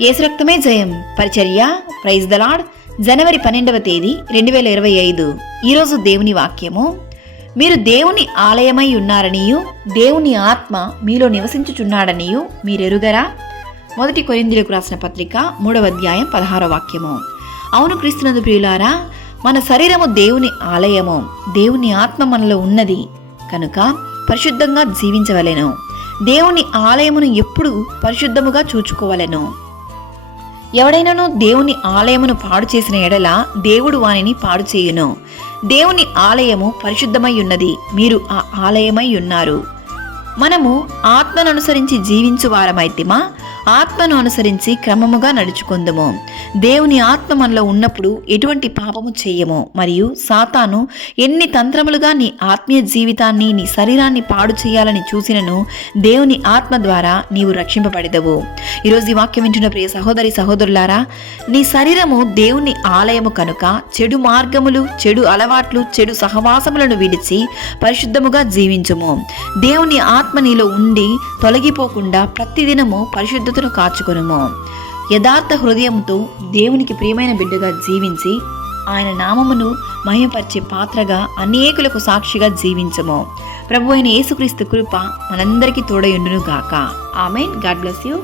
యేసు రక్తమే జయం పరిచర్య ప్రైజ్ ద లార్డ్. జనవరి 12వ తేదీ 2025. ఈరోజు దేవుని వాక్యము, మీరు దేవుని ఆలయమై ఉన్నారనియు దేవుని ఆత్మ మీలో నివసించుచున్నాడనియు మీరెరుగరా? 1 కొరింథీయులకు రాసిన పత్రిక 3వ అధ్యాయం 16వ వాక్యము. అవును క్రీస్తునందు ప్రియులారా, మన శరీరము దేవుని ఆలయము, దేవుని ఆత్మ మనలో ఉన్నది కనుక పరిశుద్ధంగా జీవించవలెను. దేవుని ఆలయమును ఎప్పుడు పరిశుద్ధముగా చూచుకోవలెను. ఎవడైనను దేవుని ఆలయమును పాడు చేసిన ఎడల దేవుడు వానిని పాడు చేయును. దేవుని ఆలయము పరిశుద్ధమై ఉన్నది, మీరు ఆ ఆలయమై ఉన్నారు. మనము ఆత్మను అనుసరించి జీవించు వారమైతిమా? ఆత్మను అనుసరించి క్రమముగా నడుచుకుందుము. దేవుని ఆత్మ మనలో ఉన్నప్పుడు ఎటువంటి పాపము చేయము. మరియు సాతాను ఎన్ని తంత్రములుగా నీ ఆత్మీయ జీవితాన్ని, నీ శరీరాన్ని పాడు చేయాలని చూసినను దేవుని ఆత్మ ద్వారా నీవు రక్షింపబడెదవు. ఈరోజు ఈ వాక్యం వింటున్న ప్రియ సహోదరి సహోదరులారా, నీ శరీరము దేవుని ఆలయము కనుక చెడు మార్గములు, చెడు అలవాట్లు, చెడు సహవాసములను విడిచి పరిశుద్ధముగా జీవించుము. దేవుని ఆత్మ నీలో ఉండి తొలగిపోకుండా ప్రతిదినము పరిశుద్ధతను కాచుకొనుము. యథార్థ హృదయంతో దేవునికి ప్రియమైన బిడ్డగా జీవించి ఆయన నామమును మహిమపరిచే పాత్రగా అనేకులకు సాక్షిగా జీవించము. ప్రభు అయిన యేసుక్రీస్తు కృప మనందరికీ తోడయుండును గాక. ఆమేన్. God bless you.